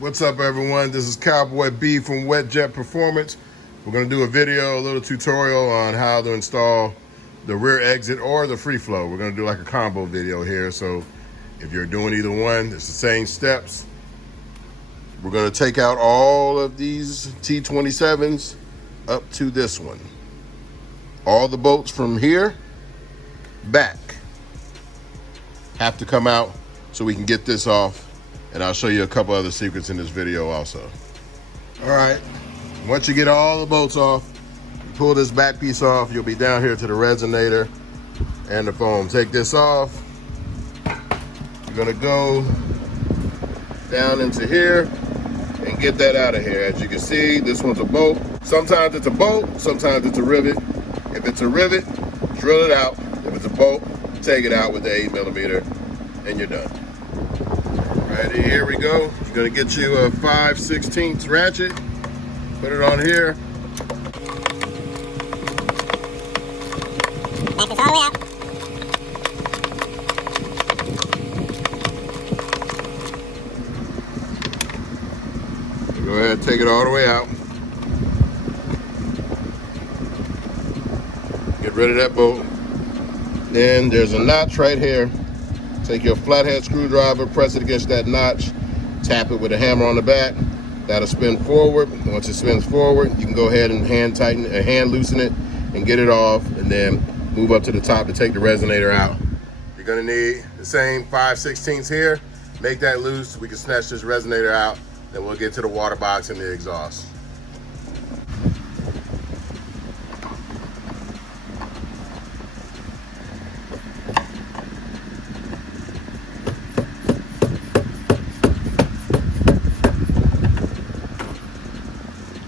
What's up, everyone? This is Cowboy B from Wet Jet Performance. We're going to do a video, a little tutorial on how to install the rear exit or the free flow. We're going to do like a combo video here. So if you're doing either one, it's the same steps. We're going to take out all of these T27s up to this one. All the bolts from here back have to come out so we can get this off. And I'll show you a couple other secrets in this video also. All right, once you get all the bolts off, pull this back piece off, you'll be down here to the resonator and the foam. Take this off. You're gonna go down into here and get that out of here. As you can see, this one's a bolt. Sometimes it's a bolt, sometimes it's a rivet. If it's a rivet, drill it out. If it's a bolt, take it out with the 8mm and you're done. Ready, here we go. You're gonna get you a 5/16 ratchet, put it on here. Back this all the way out. Go ahead and take it all the way out. Get rid of that bolt. Then there's a notch right here. Take your flathead screwdriver, press it against that notch, tap it with a hammer on the back. That'll spin forward. Once it spins forward, you can go ahead and hand loosen it and get it off, and then move up to the top to take the resonator out. You're gonna need the same 5/16 here. Make that loose. We can snatch this resonator out, then we'll get to the water box and the exhaust.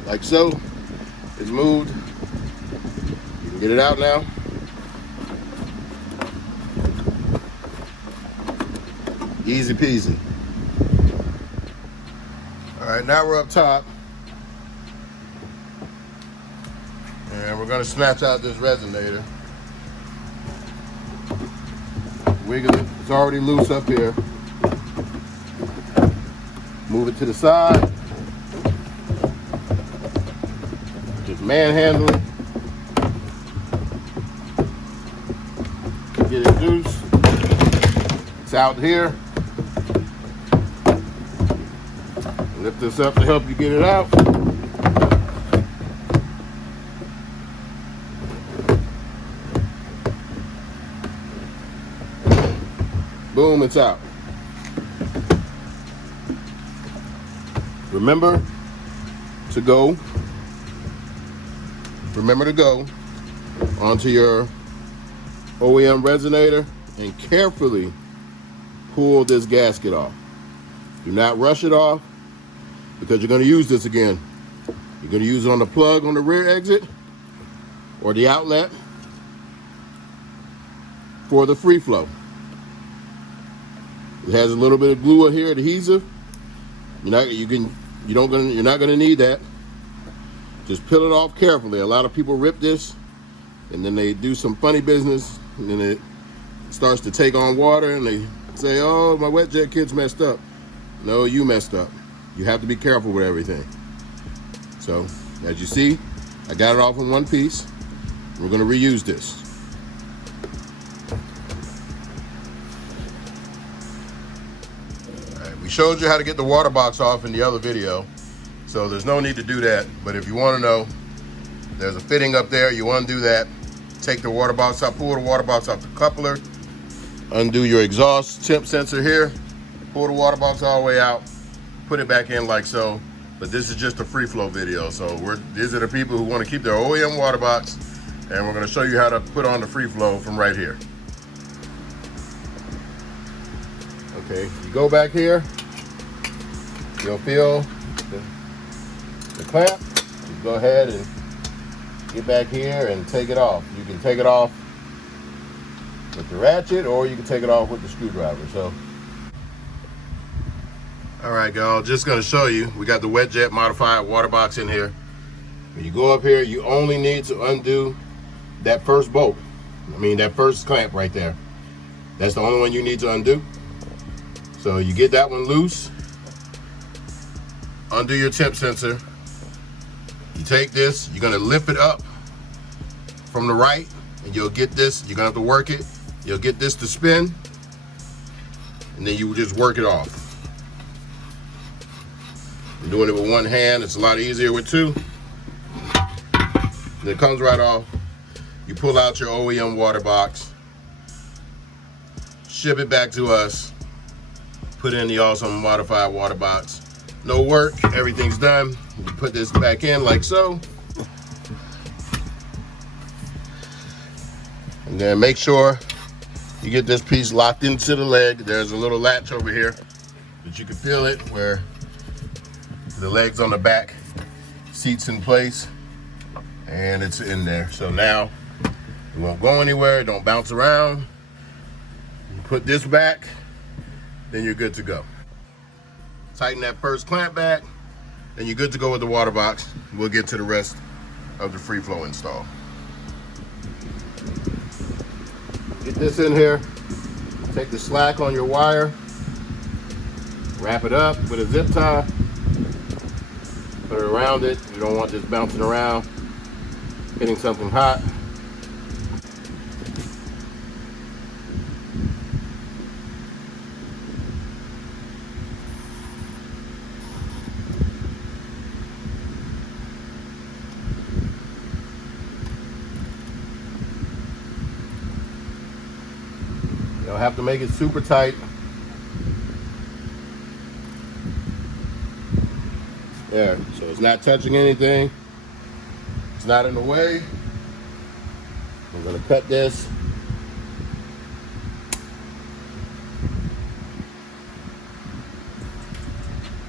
Like so, it's moved. You can get it out now. Easy peasy. All right, now we're up top. And we're gonna snatch out this resonator. Wiggle it, it's already loose up here. Move it to the side. Just manhandle it. Get it loose. It's out here. Lift this up to help you get it out. Boom, it's out. Remember to go onto your OEM resonator and carefully pull this gasket off. Do not rush it off because you're going to use this again. You're going to use it on the plug on the rear exit or the outlet for the free flow. It has a little bit of glue here, adhesive. You're not going to need that. Just peel it off carefully. A lot of people rip this and then they do some funny business and then it starts to take on water and they say, oh, my wet jet kit's messed up. No, you messed up. You have to be careful with everything. So, as you see, I got it off in one piece. We're gonna reuse this. All right, we showed you how to get the water box off in the other video, so there's no need to do that. But if you wanna know, there's a fitting up there, you undo that, take the water box out, pull the water box off the coupler, undo your exhaust temp sensor here, pull the water box all the way out, put it back in like so. But this is just a free flow video. So these are the people who want to keep their OEM water box, and we're going to show you how to put on the free flow from right here. Okay, you go back here, you'll feel the clamp. You go ahead and get back here and take it off. You can take it off with the ratchet or you can take it off with the screwdriver. So, all right, y'all, just gonna show you, we got the Wet Jet modified water box in here. When you go up here, you only need to undo that first bolt. that first clamp right there. That's the only one you need to undo. So you get that one loose. undo your temp sensor. You take this, you're gonna lift it up from the right, and you'll get this, you're gonna have to work it. You'll get this to spin, and then you just work it off. You're doing it with one hand, it's a lot easier with two. And it comes right off. You pull out your OEM water box, ship it back to us, put in the awesome modified water box. No work, everything's done. You put this back in like so. And then make sure you get this piece locked into the leg. There's a little latch over here that you can feel it where the leg's on the back, seat's in place, and it's in there. So now it won't go anywhere, it don't bounce around. You put this back, then you're good to go. Tighten that first clamp back, then you're good to go with the water box. We'll get to the rest of the free flow install. Get this in here, take the slack on your wire, wrap it up with a zip tie, put it around it. You don't want this bouncing around, hitting something hot. You'll have to make it super tight. There, so it's not touching anything. It's not in the way. I'm gonna cut this.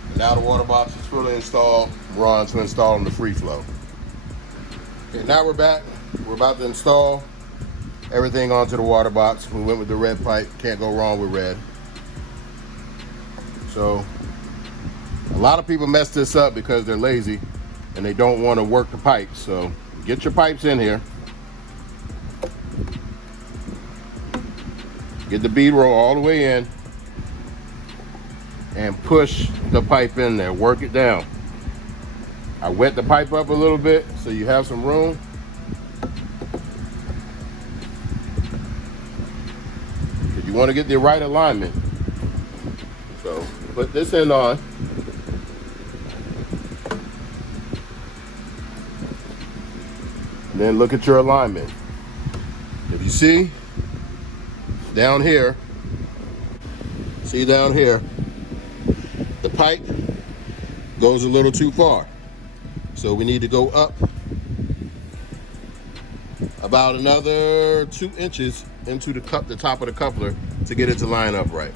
And now the water box is fully installed. We're on to installing the free flow. Okay, now we're back. We're about to install everything onto the water box. We went with the red pipe. Can't go wrong with red. So a lot of people mess this up because they're lazy and they don't want to work the pipes. So get your pipes in here. Get the bead roll all the way in and push the pipe in there. Work it down. I wet the pipe up a little bit so you have some room. You want to get the right alignment. So put this end on. And then look at your alignment. If you see down here, the pipe goes a little too far. So we need to go up about another 2 inches into the top of the coupler to get it to line up right.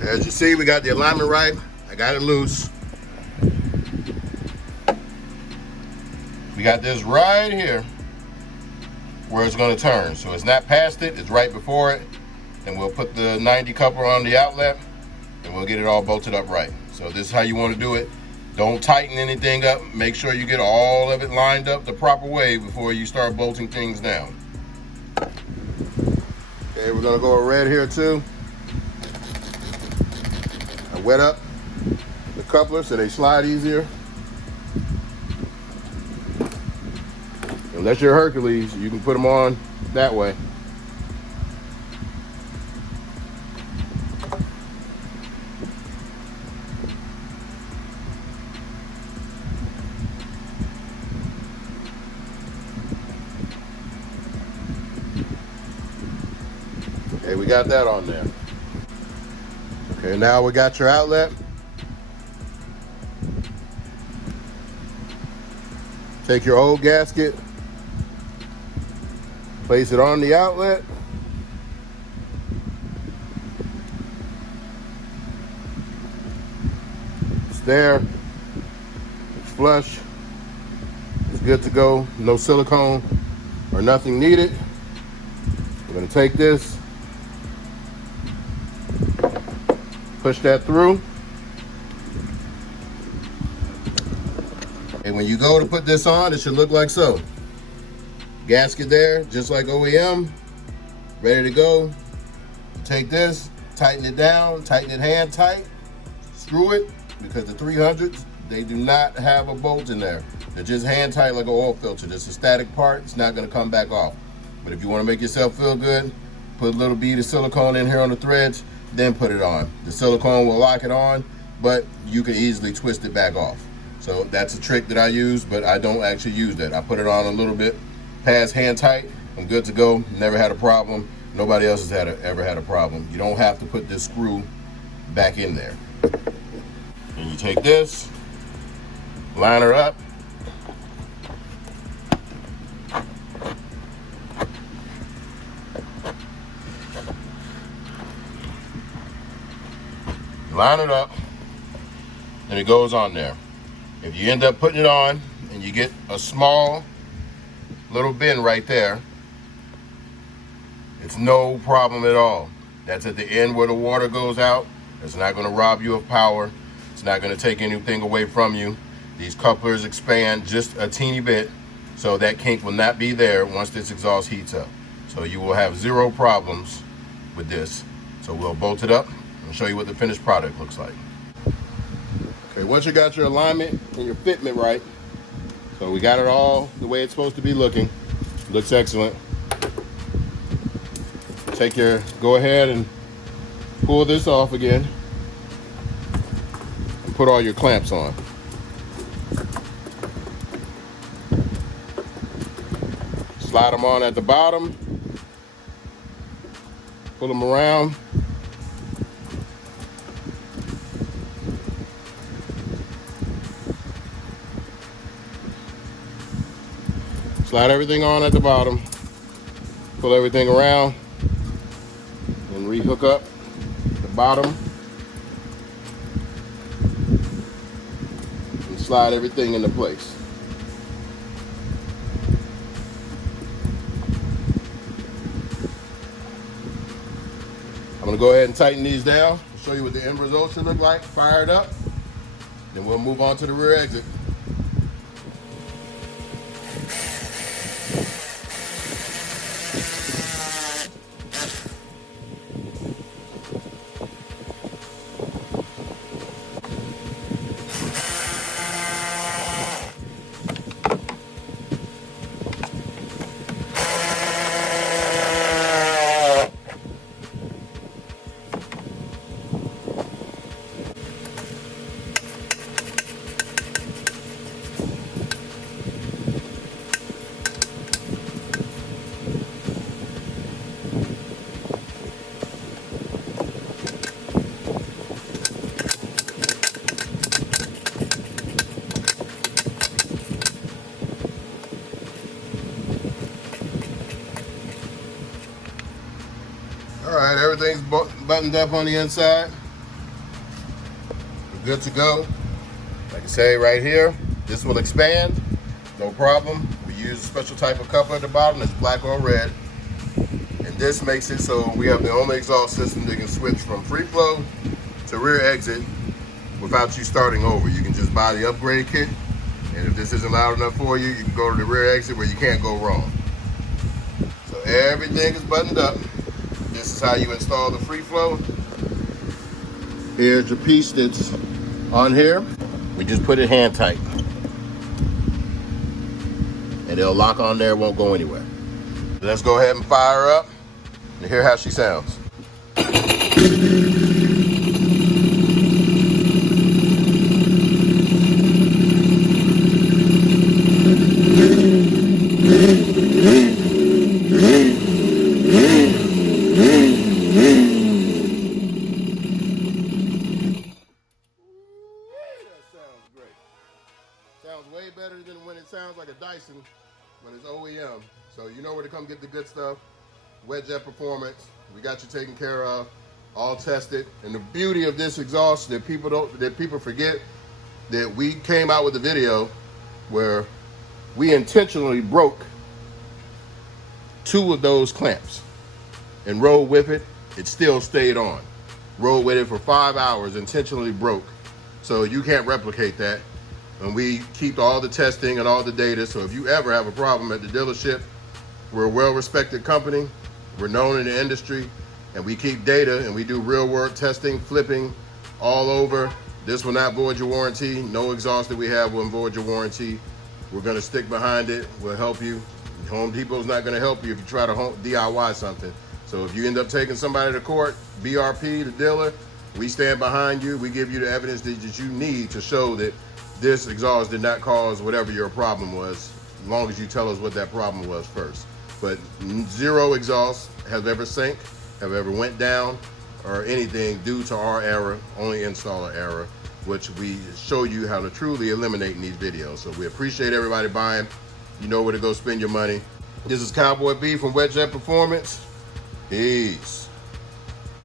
As you see, we got the alignment right. I got it loose. We got this right here where it's going to turn. So it's not past it, it's right before it. And we'll put the 90 coupler on the outlet and we'll get it all bolted up right. So this is how you want to do it. Don't tighten anything up. Make sure you get all of it lined up the proper way before you start bolting things down. Okay, we're gonna go with red here too. I wet up the coupler so they slide easier. Unless you're Hercules, you can put them on that way. Okay, we got that on there. Okay, now we got your outlet. Take your old gasket, place it on the outlet. It's there, it's flush, it's good to go, no silicone or nothing needed. We're gonna take this, push that through. And when you go to put this on, it should look like so. Gasket there, just like OEM, ready to go. Take this, tighten it down, tighten it hand tight, screw it, because the 300s, they do not have a bolt in there. They're just hand tight like an oil filter. It's a static part, it's not gonna come back off. But if you wanna make yourself feel good, put a little bead of silicone in here on the threads, then put it on. The silicone will lock it on, but you can easily twist it back off. So that's a trick that I use, but I don't actually use that. I put it on a little bit past hand tight, I'm good to go, never had a problem. Nobody else has ever had a problem. You don't have to put this screw back in there. And you take this, line her up, line it up, and it goes on there. If you end up putting it on and you get a small little bend right there, it's no problem at all. That's at the end where the water goes out. It's not going to rob you of power. It's not going to take anything away from you. These couplers expand just a teeny bit, so that kink will not be there once this exhaust heats up. So you will have zero problems with this. So we'll bolt it up and show you what the finished product looks like. Okay, once you got your alignment and your fitment right, so we got it all the way it's supposed to be looking. Looks excellent. Go ahead and pull this off again and put all your clamps on. Slide them on at the bottom, pull them around. Slide everything on at the bottom, pull everything around, and re-hook up the bottom, and slide everything into place. I'm gonna go ahead and tighten these down, show you what the end result should look like, fire it up, then we'll move on to the rear exit. All right, everything's buttoned up on the inside. We're good to go. Like I say right here, this will expand, no problem. We use a special type of coupler at the bottom that's black or red. And this makes it so we have the only exhaust system that can switch from free flow to rear exit without you starting over. You can just buy the upgrade kit, and if this isn't loud enough for you, you can go to the rear exit where you can't go wrong. So everything is buttoned up. This is how you install the free flow. Here's your piece that's on here. We just put it hand tight, and it'll lock on there, won't go anywhere. Let's go ahead and fire her up and hear how she sounds. Sounds way better than when it sounds like a Dyson, when it's OEM. So you know where to come get the good stuff. Wetjet Performance, we got you taken care of, all tested. And the beauty of this exhaust that people forget, that we came out with a video where we intentionally broke 2 of those clamps and rode with it. It still stayed on. Rode with it for 5 hours, intentionally broke. So you can't replicate that. And we keep all the testing and all the data. So if you ever have a problem at the dealership, we're a well-respected company. We're known in the industry, and we keep data, and we do real work testing, flipping all over This will not void your warranty. No exhaust that we have will void your warranty. We're gonna stick behind it. We'll help you. Home Depot's not gonna help you if you try to DIY something. So if you end up taking somebody to court, BRP, the dealer, we stand behind you. We give you the evidence that you need to show that this exhaust did not cause whatever your problem was, as long as you tell us what that problem was first. But zero exhaust has ever sank, have ever went down, or anything due to our error, only installer error, which we show you how to truly eliminate in these videos. So we appreciate everybody buying. You know where to go spend your money. This is Cowboy B from Wet Jet Performance. Peace.